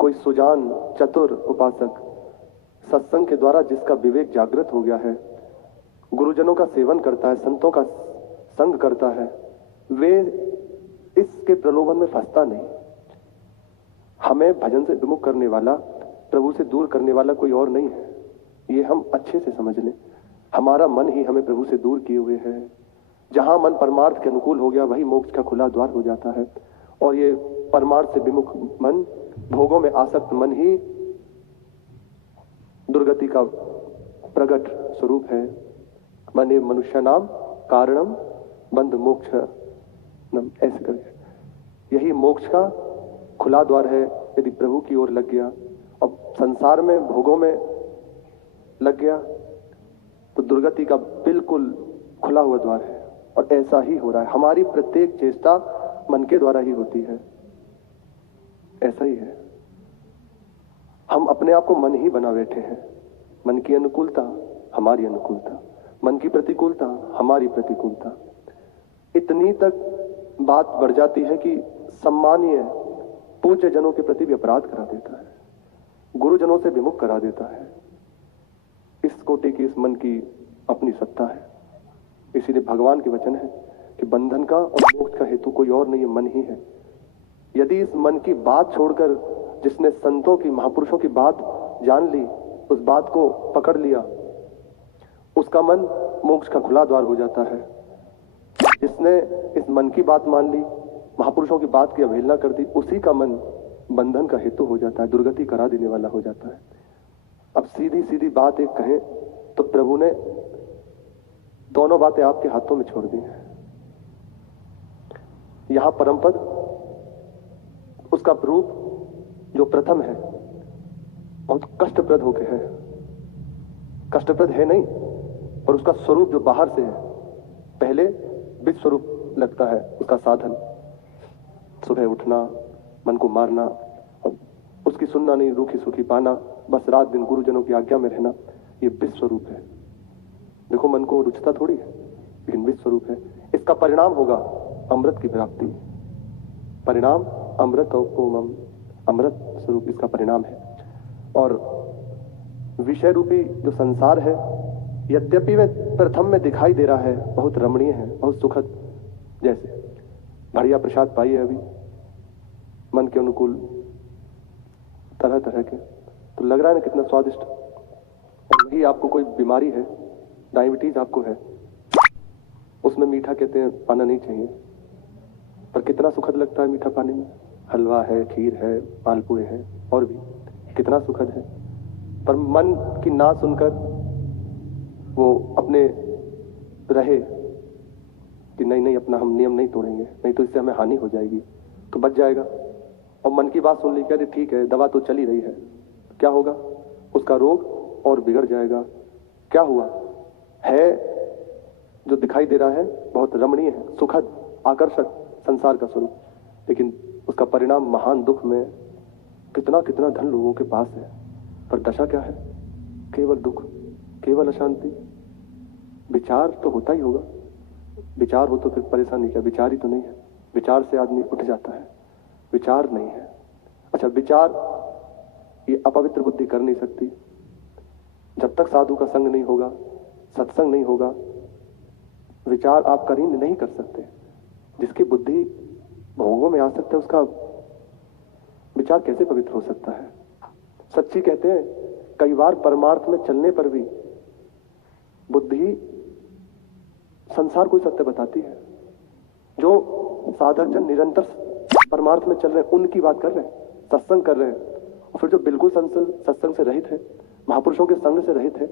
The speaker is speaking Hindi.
कोई सुजान चतुर उपासक सत्संग के द्वारा जिसका विवेक जागृत हो गया है, गुरुजनों का सेवन करता है, संतों का संग करता है, वे इसके प्रलोभन में फंसता नहीं। हमें भजन से विमुख करने वाला, प्रभु से दूर करने वाला कोई और नहीं है। ये हम अच्छे से समझ लें। हमारा मन ही हमें प्रभु से दूर किए हुए है। जहां मन परमार्थ के अनुकूल हो गया वही मोक्ष का खुला द्वार हो जाता है। और ये परमार्थ से विमुख मन, भोगों में आसक्त मन ही दुर्गति का प्रगट स्वरूप है। मने मनुष्य नाम कारणम बंध मोक्ष नम, ऐसे करके यही मोक्ष का खुला द्वार है। यदि प्रभु की ओर लग गया और संसार में भोगों में लग गया तो दुर्गति का बिल्कुल खुला हुआ द्वार है। और ऐसा ही हो रहा है। हमारी प्रत्येक चेष्टा मन के द्वारा ही होती है। ऐसा ही है। हम अपने आप को मन ही बना बैठे हैं। मन की अनुकूलता हमारी अनुकूलता, मन की प्रतिकूलता हमारी प्रतिकूलता। इतनी तक बात बढ़ जाती है कि सम्मानीय पूज्य जनों के प्रति भी अपराध करा देता है, गुरुजनों से विमुख करा देता है। इस कोटि की, इस मन की अपनी सत्ता है। इसीलिए भगवान के वचन है कि बंधन का और मोक्ष का हेतु कोई और नहीं है, मन ही है। यदि इस मन की बात छोड़कर जिसने संतों की, महापुरुषों की बात जान ली, उस बात को पकड़ लिया, उसका मन मोक्ष का खुला द्वार हो जाता है। जिसने इस मन की बात मान ली, महापुरुषों की बात की अवहेलना कर दी, उसी का मन बंधन का हेतु हो जाता है, दुर्गति करा देने वाला हो जाता है। अब सीधी सीधी बात एक कहें तो प्रभु ने दोनों बातें आपके हाथों में छोड़ दी हैं। यहां परम पद, उसका रूप जो प्रथम है बहुत कष्टप्रद होके है, कष्टप्रद है नहीं, और उसका स्वरूप जो बाहर से है, पहले विश्व स्वरूप लगता है उसका साधन, सुबह उठना, मन को मारना और उसकी सुनना नहीं, रूखी सूखी पाना, बस रात दिन गुरुजनों की आज्ञा में रहना, ये विश्व स्वरूप है। देखो मन को रुचता थोड़ी है, लेकिन विश्व स्वरूप है। इसका परिणाम होगा अमृत की प्राप्ति। परिणाम अमृत ओमम, अमृत स्वरूप इसका परिणाम है। और विषय रूपी जो संसार है, यद्यपि में प्रथम में दिखाई दे रहा है बहुत रमणीय है, बहुत सुखद, जैसे बढ़िया प्रसाद पाई है अभी मन के अनुकूल तरह तरह के, तो लग रहा है ना कितना स्वादिष्ट। और वही आपको कोई बीमारी है, डायबिटीज आपको है, उसमें मीठा कहते हैं पाना नहीं चाहिए, पर कितना सुखद लगता है मीठा पाने में। हलवा है, खीर है, मालपुए हैं, और भी कितना सुखद है। पर मन की ना सुनकर वो अपने रहे कि नहीं नहीं, अपना हम नियम नहीं तोड़ेंगे, नहीं तो इससे हमें हानि हो जाएगी, तो बच जाएगा। और मन की बात सुन ली, कह रहे ठीक है दवा तो चल ही रही है, क्या होगा, उसका रोग और बिगड़ जाएगा। क्या हुआ है, जो दिखाई दे रहा है बहुत रमणीय है, सुखद, आकर्षक संसार का स्वरूप, लेकिन उसका परिणाम महान दुख में। कितना कितना धन लोगों के पास है, पर दशा क्या है, केवल दुख, केवल अशांति। विचार तो होता ही होगा, विचार हो तो फिर परेशानी क्या, विचार ही तो नहीं है। विचार से आदमी उठ जाता है, विचार नहीं है। अच्छा, विचार ये अपवित्र बुद्धि कर नहीं सकती। जब तक साधु का संग नहीं होगा, सत्संग नहीं होगा, विचार आप कर ही नहीं कर सकते। जिसकी बुद्धि भोगों में आ सकता है, उसका विचार कैसे पवित्र हो सकता है। सच्ची कहते हैं, कई बार परमार्थ में चलने पर भी बुद्धि संसार को सत्य बताती है। जो साधक जन निरंतर परमार्थ में चल रहे हैं, उनकी बात कर रहे हैं, सत्संग कर रहे हैं, और फिर जो बिल्कुल सत्संग से रहित है, महापुरुषों के संग से रहित है,